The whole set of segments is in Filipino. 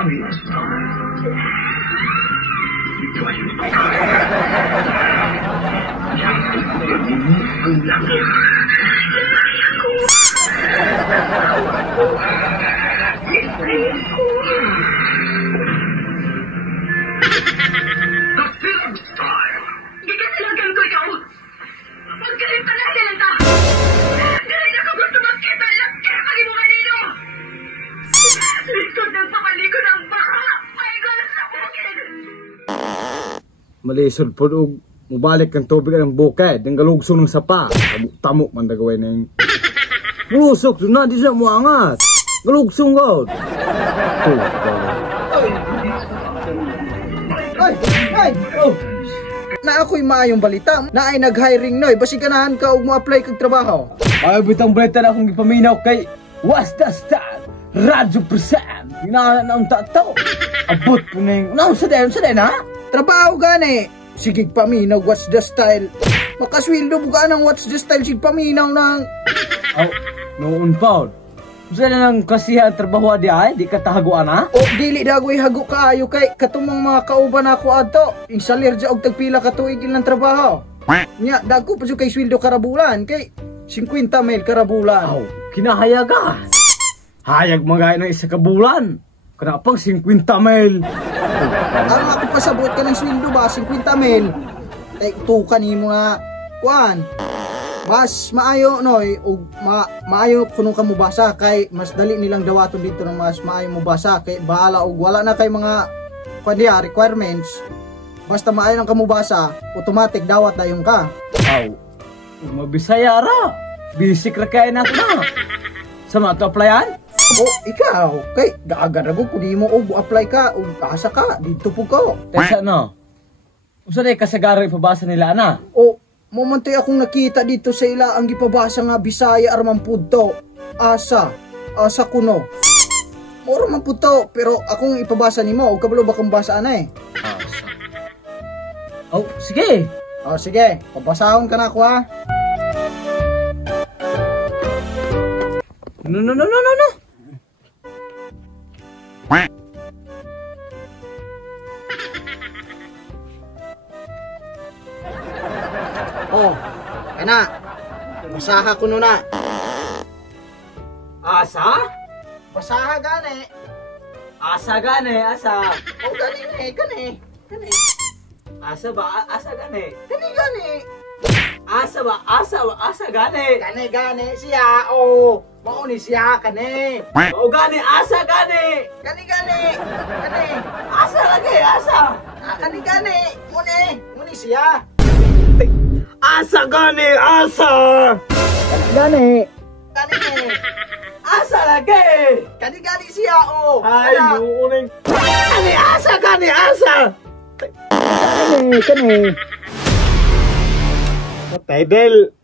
Gigasilagan ko ikaw! Magkalit pa natin ito! Galit ako gusto magkita lang kaya pag mo kanino! Likod ng papalikod ang baka! May gulo sa bukid! Malisod po og mubalik ang tubig ng bukid, ang galugsong ng sapa. Tamo man dagaway na yung lusok, na di siya muangat. Galugsong god. Ay! Oh! Na ako'y maayong balita. Na ay nag-hiring noy. Basi ganahan ka og mo-apply kag trabaho. Ay bitang balita na akong gipaminaw kay What's the Style? Radyo Percent. Hinaan na ang tataw. Abot po na yung... Ano, sa den, ha? Trabaho gani. Sige paminaw, What's the Style? Makaswildo buka ng What's the Style. Sige paminaw ng... Oh, noon pa. Gusto na ng kasihan trabaho di ay? Di ka tahaguan ha? O, dili dagoy hago kaayo kay katumang mga kauban ako ato. Insalir dya og tagpila katuig ilang trabaho. Nya, dago pa kay sweldo karabulan kay 50 mil karabulan. Oh, kinahayaga. Hayag magay ng isa ka bulan. Kanapang 50 mil. Ang ako pasabot ka ng sweldo ba? 50 mil. Ay, tukan ni mga kuan. Mas maayo noy ug maayo kuno ka mobasa kay mas dali nilang dawaton dito ng mas maayo mobasa kay bahala og wala na kay mga kandiya requirements. Basta maayo lang ka mobasa, automatic dawat dayon ka. Aw. Mabisaya ra. Basic ra kay na na. Sama ka applyan? O ikaw kay daagad ra ko di mo og apply ka ug asa ka dito po ko. Tesa no. Usa day kasagaran ipabasa nila na. O momantay akong nakita dito sa ila ang gipabasa nga Bisaya arman pudto. Asa kuno. Moro man pudto pero akong ipabasa nimo og kabalo ba kang basa ana eh. Asa. Oh, sige. Oh, sige. Pabasahon ka na ako ha. No. Oh, kana. Basaha ko na. Asa? Basaha gani. Asa gani, asa. Oh, gani. Asa ba? Asa gani. Gani. Asa ba? Asa gani. Gani siya. Oh, mao ni siya kani. Oh, gani, asa gani. Gani. Asa lagi, asa. Gani. Muni siya. Asa gani, asa. Gani. Asa lagi. Gani siya oh. Ay, uning. Gani, asa. Kani. Patay del.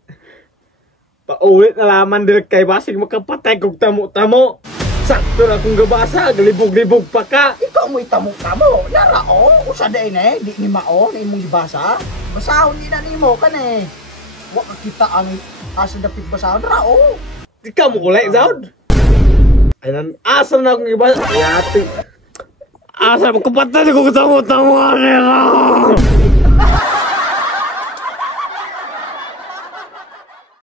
Paulit na laman del kay basig makapatay kog tamo-tamo. Sakto na akong gabasa, galibog-libog pa ka. Ikaw mo'y tamo-tamo. Narao, usa day na di ni mao na imong gibasa. Basahon di na nimo kani. Wa ka kita ang asa dapit basahon rao. Di ka mo kulay zaud. Ayan, asa na akong gibasa. Yati. Asa mo kapatay ko tamo-tamo ani.